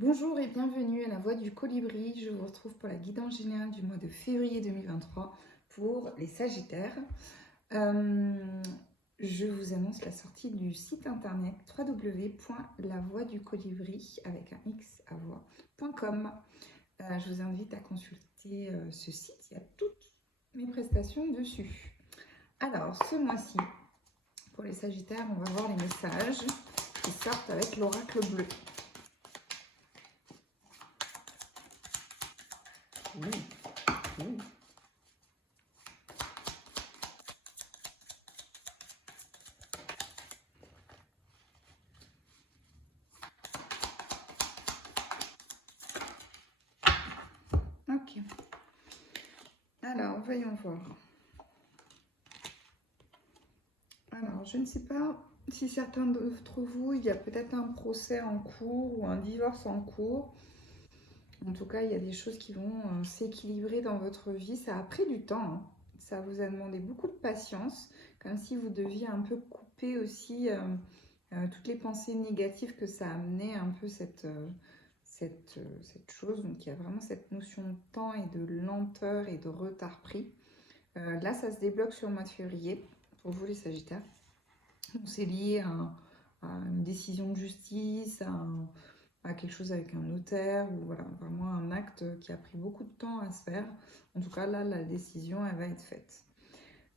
Bonjour et bienvenue à la Voix du Colibri. Je vous retrouve pour la guidance générale du mois de février 2023 pour les Sagittaires. Je vous annonce la sortie du site internet www.lavoixducolibri avec un x à voix.com. Je vous invite à consulter ce site, il y a toutes mes prestations dessus. Alors, ce mois-ci, pour les Sagittaires, on va voir les messages qui sortent avec l'oracle bleu. Ok. Alors, voyons voir. Alors, je ne sais pas si certains d'entre vous, il y a peut-être un procès en cours ou un divorce en cours. En tout cas, il y a des choses qui vont s'équilibrer dans votre vie. Ça a pris du temps, hein. Ça vous a demandé beaucoup de patience, comme si vous deviez un peu couper aussi toutes les pensées négatives que ça amenait un peu cette chose. Donc, il y a vraiment cette notion de temps et de lenteur et de retard pris. Là, ça se débloque sur le mois de février, pour vous les Sagittaires. C'est lié à une décision de justice, à quelque chose avec un notaire, ou voilà, vraiment un acte qui a pris beaucoup de temps à se faire. En tout cas, là, la décision, elle va être faite.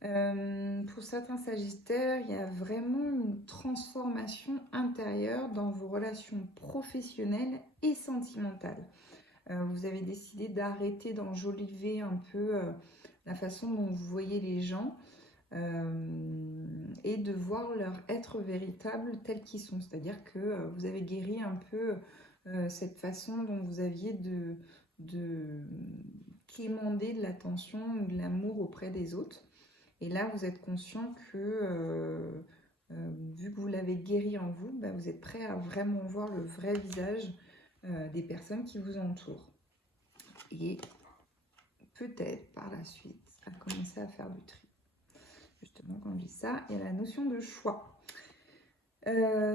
Pour certains Sagittaires, il y a vraiment une transformation intérieure dans vos relations professionnelles et sentimentales. Vous avez décidé d'arrêter d'enjoliver un peu la façon dont vous voyez les gens et de voir leur être véritable tel qu'ils sont. C'est-à-dire que vous avez guéri un peu cette façon dont vous aviez de quémander de l'attention ou de l'amour auprès des autres. Et là, vous êtes conscient que, vu que vous l'avez guéri en vous, bah, vous êtes prêt à vraiment voir le vrai visage des personnes qui vous entourent. Et peut-être par la suite, à commencer à faire du tri. Justement, quand je dis ça, il y a la notion de choix.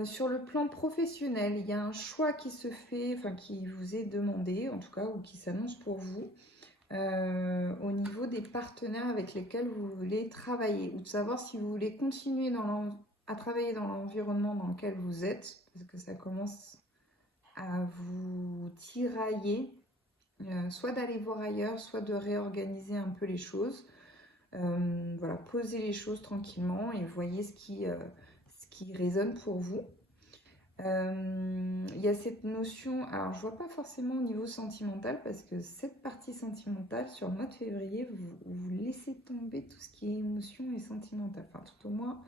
Sur le plan professionnel, il y a un choix qui se fait, enfin qui vous est demandé, en tout cas, ou qui s'annonce pour vous, au niveau des partenaires avec lesquels vous voulez travailler, ou de savoir si vous voulez continuer à travailler dans l'environnement dans lequel vous êtes, parce que ça commence à vous tirailler, soit d'aller voir ailleurs, soit de réorganiser un peu les choses. Voilà, posez les choses tranquillement et voyez ce qui résonne pour vous. Il y a cette notion, alors je vois pas forcément au niveau sentimental, parce que cette partie sentimentale, sur le mois de février, vous laissez tomber tout ce qui est émotion et sentimental. Enfin, tout au moins,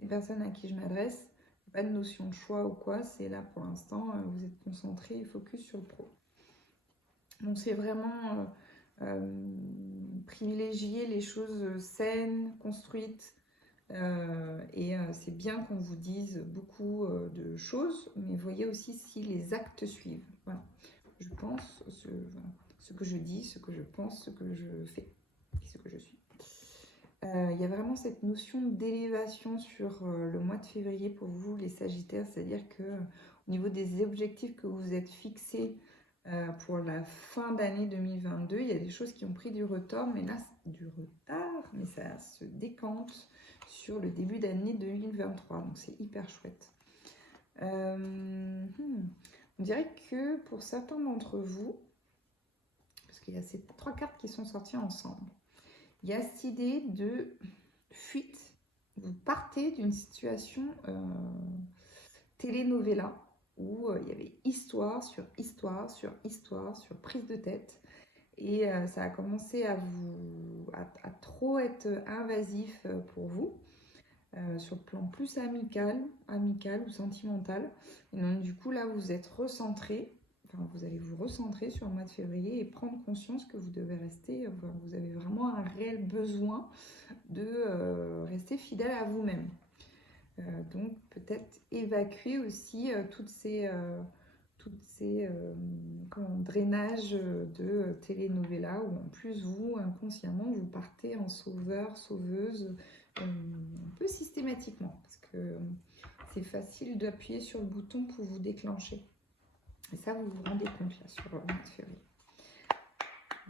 les personnes à qui je m'adresse, pas de notion de choix ou quoi, c'est là pour l'instant, vous êtes concentré et focus sur le pro. Donc c'est vraiment privilégier les choses saines, construites, et c'est bien qu'on vous dise beaucoup de choses, mais voyez aussi si les actes suivent. Voilà. Je pense, voilà, ce que je dis, ce que je pense, ce que je fais et ce que je suis. Il y a vraiment cette notion d'élévation sur le mois de février pour vous, les Sagittaires, c'est-à-dire que au niveau des objectifs que vous êtes fixés pour la fin d'année 2022, il y a des choses qui ont pris du retard, mais là, mais ça se décante sur le début d'année 2023, donc c'est hyper chouette. On dirait que pour certains d'entre vous, parce qu'il y a ces trois cartes qui sont sorties ensemble, il y a cette idée de fuite. Vous partez d'une situation telenovela où il y avait histoire sur histoire sur histoire sur prise de tête. Et ça a commencé à trop être invasif pour vous, sur le plan plus amical ou sentimental. Et donc du coup là vous êtes recentré, enfin vous allez vous recentrer sur le mois de février et prendre conscience que vous devez rester, enfin, vous avez vraiment un réel besoin de rester fidèle à vous-même. Donc peut-être évacuer aussi toutes ces drainages de telenovela où en plus vous, inconsciemment, vous partez en sauveur, sauveuse, un peu systématiquement, parce que c'est facile d'appuyer sur le bouton pour vous déclencher. Et ça, vous vous rendez compte là sur le mois de février.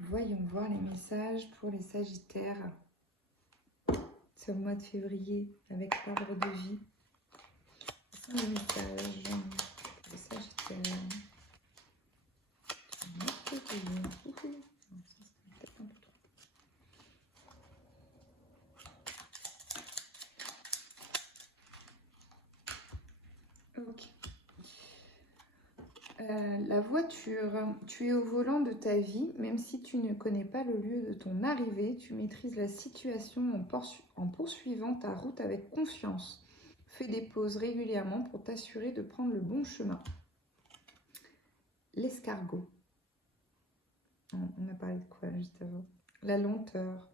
Voyons voir les messages pour les Sagittaires sur le mois de février avec l'arbre de vie. Quels sont les messages pour les Sagittaires sur le mois de février? Non, ça, c'est peut-être un peu trop. Ok. La voiture, tu es au volant de ta vie, même si tu ne connais pas le lieu de ton arrivée, tu maîtrises la situation en poursuivant ta route avec confiance. Fais des pauses régulièrement pour t'assurer de prendre le bon chemin. L'escargot. On a parlé de quoi juste avant? La lenteur.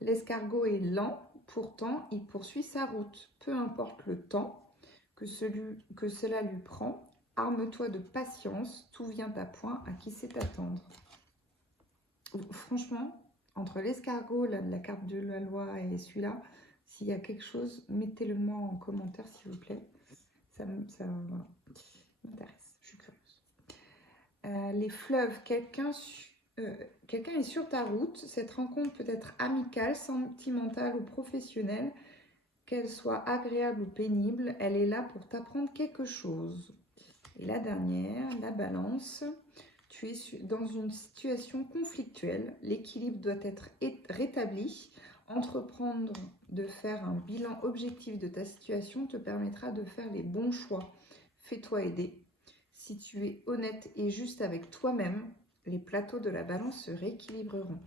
L'escargot est lent, pourtant il poursuit sa route. Peu importe le temps que cela lui prend, arme-toi de patience, tout vient à point à qui sait attendre. Franchement, entre l'escargot, la carte de la loi et celui-là, s'il y a quelque chose, mettez-le moi en commentaire s'il vous plaît. Ça voilà, m'intéresse, je suis curieuse. Les fleuves, quelqu'un est sur ta route. Cette rencontre peut être amicale, sentimentale ou professionnelle. Qu'elle soit agréable ou pénible, elle est là pour t'apprendre quelque chose. Et la dernière, la balance, tu es dans une situation conflictuelle. L'équilibre doit être rétabli. Entreprendre de faire un bilan objectif de ta situation te permettra de faire les bons choix. Fais-toi aider. Si tu es honnête et juste avec toi-même, les plateaux de la balance se rééquilibreront.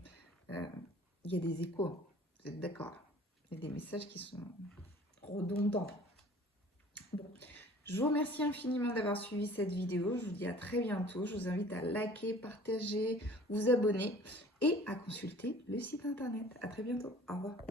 Il y a des échos, hein. Vous êtes d'accord? Il y a des messages qui sont redondants. Bon. Je vous remercie infiniment d'avoir suivi cette vidéo. Je vous dis à très bientôt. Je vous invite à liker, partager, vous abonner et à consulter le site internet. À très bientôt. Au revoir.